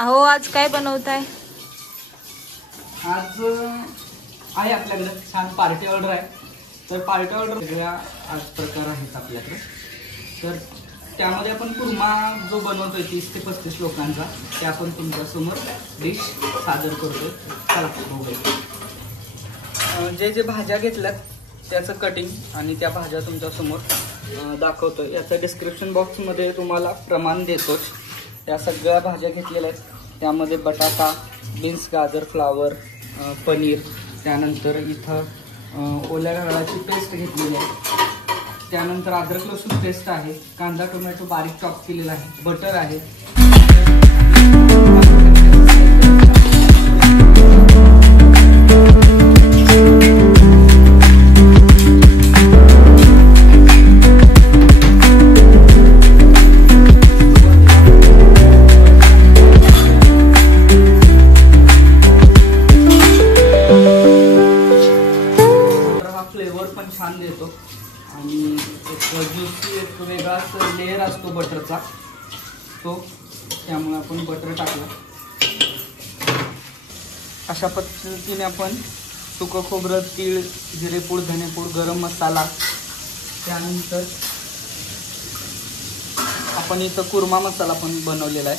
अहो आज काय बनवताय? आज आहे आपल्याकडे छान पार्टी ऑर्डर आहे. तर पार्टी ऑर्डर वेगळ्या आज प्रकार आहेत आपल्याकडे. तर त्यामध्ये आपण कुर्मा जो बनवतोय 30 ते 35 लोकांचा, ते आपण तुमच्यासमोर डिश सादर करतोय. चला बघूया. जे भाज्या घेतल्यात त्याचं कटिंग आणि त्या भाज्या तुमच्यासमोर दाखवतोय. याचं डिस्क्रिप्शन बॉक्समध्ये तुम्हाला प्रमाण देतोच. या सगळ्या भाज्या घेतलेल्या आहेत. त्यामध्ये बटाटा, बीन्स, गाजर, फ्लावर, पनीर, त्यानंतर इथं ओल्या नारळाची पेस्ट घेतलेली आहे. त्यानंतर अद्रक लसूण पेस्ट आहे, कांदा टोमॅटो बारीक चॉप केलेला आहे, बटर आहे. फ्लेवर पण छान देतो आणि एक ज्यूसी एक वेगळाच लेअर असतो बटरचा तो, त्यामुळे आपण बटर टाकलं. अशा पद्धतीने आपण सुकं खोबरं, तीळ, जिरेपूड, धनेपूड, गरम मसाला, त्यानंतर आपण इथं कुर्मा मसाला पण बनवलेला आहे,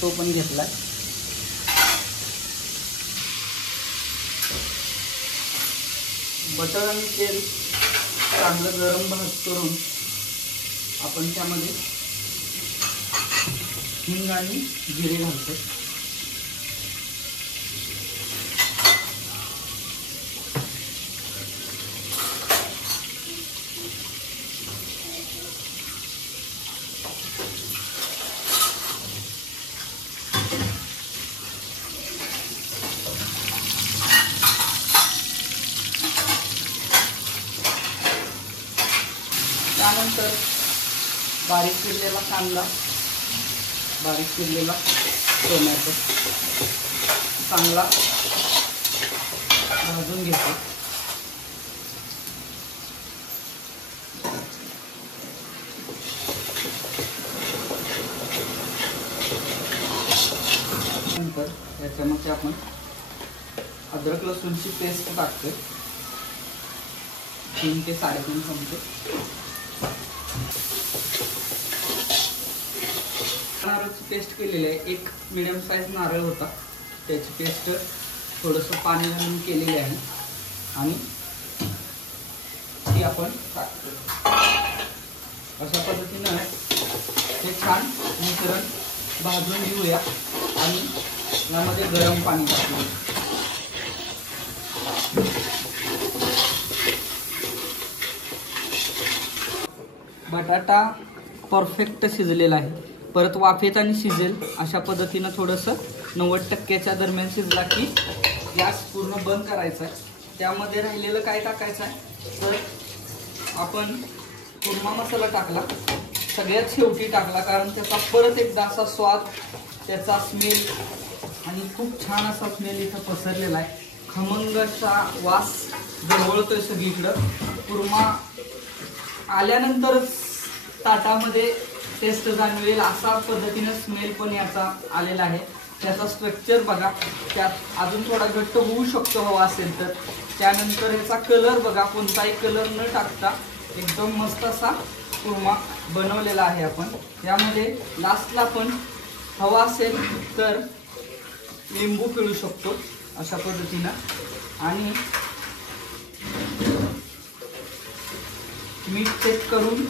तो पण घेतला आहे. बटर आणि तेल चांगलं गरम भात करून आपण त्यामध्ये हिंग आणि जिरे घालतो. त्यानंतर बारीक चिरलेला कांदा, बारीक चिरलेला टोमॅटो चांगला भाजून घेतो. नंतर याच्यामध्ये आपण अद्रक लसूणची पेस्ट टाकतोय, 3 ते 3.5 चमचे. नारळाची पेस्ट केलेली आहे. एक मीडियम साईज नारळ होता, त्याची पेस्ट थोडंसं पाणी घालून केलेली आहे आणि ती आपण टाकतो. अशा पद्धतीनं हे छान मिश्रण भाजून घेऊया आणि यामध्ये गरम पाणी टाकूया. बटाटा परफेक्ट शिजलेला आहे, परत वाफेत आणि शिजेल अशा पद्धतीनं थोडंसं 90% दरम्यान शिजला की गॅस पूर्ण बंद करायचा आहे. त्यामध्ये राहिलेलं काय टाकायचं आहे तर आपण कुर्मा मसाला टाकला, सगळ्यात शेवटी टाकला, कारण त्याचा परत एकदा असा स्वाद, त्याचा स्मेल आणि खूप छान असा स्मेल इथं पसरलेला आहे. खमंग असा वास दरवळतोय सगळीकडं. कुर्मा आल्यानंतरच ताटामध्ये टेस्ट जाणवेल असा पद्धतीने स्मेल पण याचा आलेला आहे. त्याचा स्ट्रक्चर बघा, त्यात अजून थोडा घट्ट होऊ शकतो हवा असेल तर. त्यानंतर याचा कलर बघा, कोणताही कलर न टाकता एकदम मस्त असा कुर्मा बनवलेला आहे आपण. यामध्ये लास्टला पण हवा असेल तर लिंबू पिळू शकतो अशा पद्धतीनं. आणि मीठ चेक करून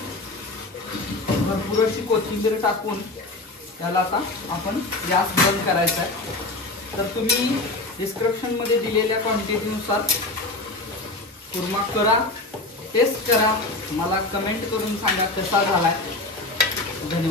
भरपूर अशी कोथिंबीर टाकून त्याला आता आपण गॅस बंद करायचा आहे. तर तुम्ही डिस्क्रिप्शनमध्ये दिलेल्या क्वांटिटीनुसार कुर्मा करा, टेस्ट करा, मला कमेंट करून सांगा कसा झालाय. धन्यवाद.